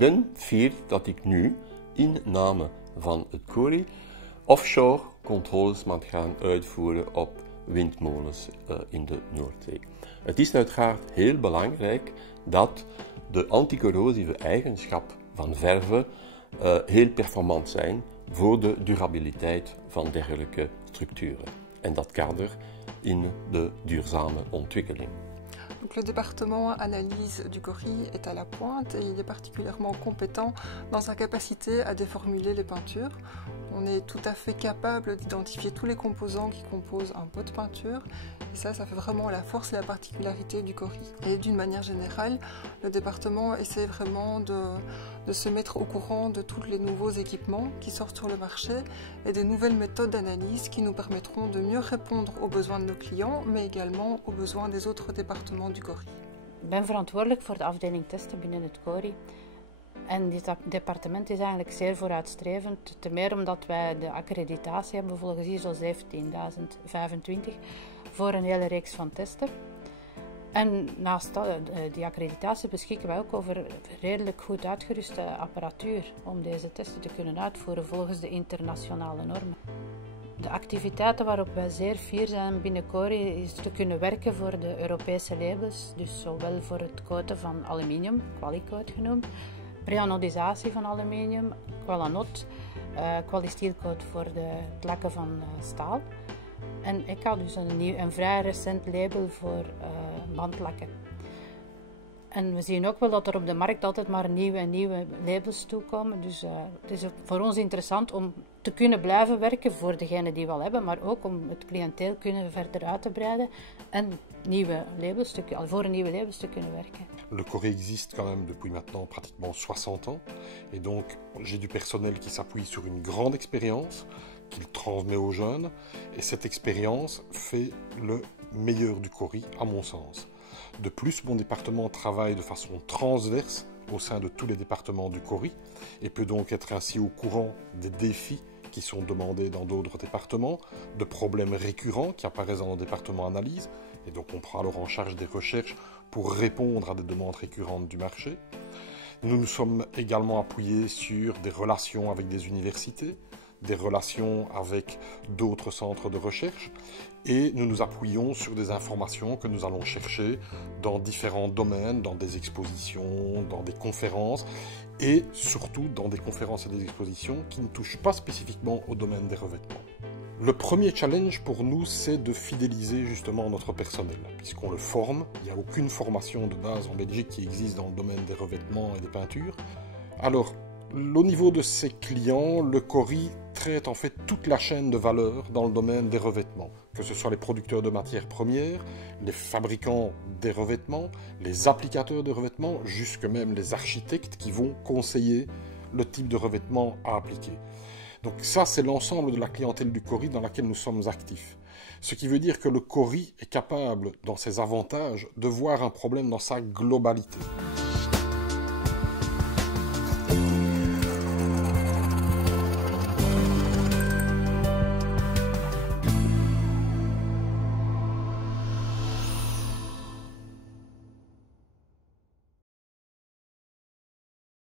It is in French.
ben fier dat ik nu, in naam van het CORI, offshore controles mag gaan uitvoeren op windmolens in de Noordzee. Het is uiteraard heel belangrijk dat de anticorrosieve eigenschap van verven heel performant zijn voor de durabiliteit van dergelijke structuren. En dat kader in de duurzame ontwikkeling. Donc le département analyse du CORI est à la pointe et il est particulièrement compétent dans sa capacité à déformuler les peintures. On est tout à fait capable d'identifier tous les composants qui composent un pot de peinture et ça fait vraiment la force et la particularité du CORI. Et d'une manière générale, le département essaie vraiment de se mettre au courant de tous les nouveaux équipements qui sortent sur le marché et des nouvelles méthodes d'analyse qui nous permettront de mieux répondre aux besoins de nos clients, mais également aux besoins des autres départements du CORI. Ik ben verantwoordelijk voor de afdeling testen binnen het CORI. En dit departement is eigenlijk zeer vooruitstrevend, te meer omdat wij de accreditatie hebben volgens ISO 17025 voor een hele reeks van testen. En naast die accreditatie beschikken wij ook over redelijk goed uitgeruste apparatuur om deze testen te kunnen uitvoeren volgens de internationale normen. De activiteiten waarop wij zeer fier zijn binnen CORI is te kunnen werken voor de Europese labels, dus zowel voor het coaten van aluminium, Qualicoat genoemd, reanodisatie van aluminium, Qualanot, Qualisteelcoat voor het lakken van staal. En ik had dus een vrij recent label voor bandlakken. En we zien ook wel dat er op de markt altijd maar nieuwe labels toekomen. Dus het is voor ons interessant om te kunnen blijven werken voor degenen die we al hebben, maar ook om het cliënteel kunnen verder uit te breiden en voor een nieuwe labels te kunnen werken. Le CORI existe quand même depuis maintenant pratiquement 60 ans. Et donc j'ai du personnel qui s'appuie sur une grande expérience, qu'il transmet aux jeunes. Et cette expérience fait le meilleur du CORI, à mon sens. De plus, mon département travaille de façon transverse au sein de tous les départements du CORI et peut donc être ainsi au courant des défis qui sont demandés dans d'autres départements, de problèmes récurrents qui apparaissent dans nos départements analyse, et donc on prend alors en charge des recherches pour répondre à des demandes récurrentes du marché. Nous nous sommes également appuyés sur des relations avec des universités, des relations avec d'autres centres de recherche, et nous nous appuyons sur des informations que nous allons chercher dans différents domaines, dans des expositions, dans des conférences, et surtout dans des conférences et des expositions qui ne touchent pas spécifiquement au domaine des revêtements. Le premier challenge pour nous, c'est de fidéliser justement notre personnel, puisqu'on le forme. Il n'y a aucune formation de base en Belgique qui existe dans le domaine des revêtements et des peintures. Alors, au niveau de ses clients, le CORI traite en fait toute la chaîne de valeur dans le domaine des revêtements, que ce soit les producteurs de matières premières, les fabricants des revêtements, les applicateurs de revêtements, jusque même les architectes qui vont conseiller le type de revêtement à appliquer. Donc ça, c'est l'ensemble de la clientèle du CORI dans laquelle nous sommes actifs. Ce qui veut dire que le CORI est capable, dans ses avantages, de voir un problème dans sa globalité.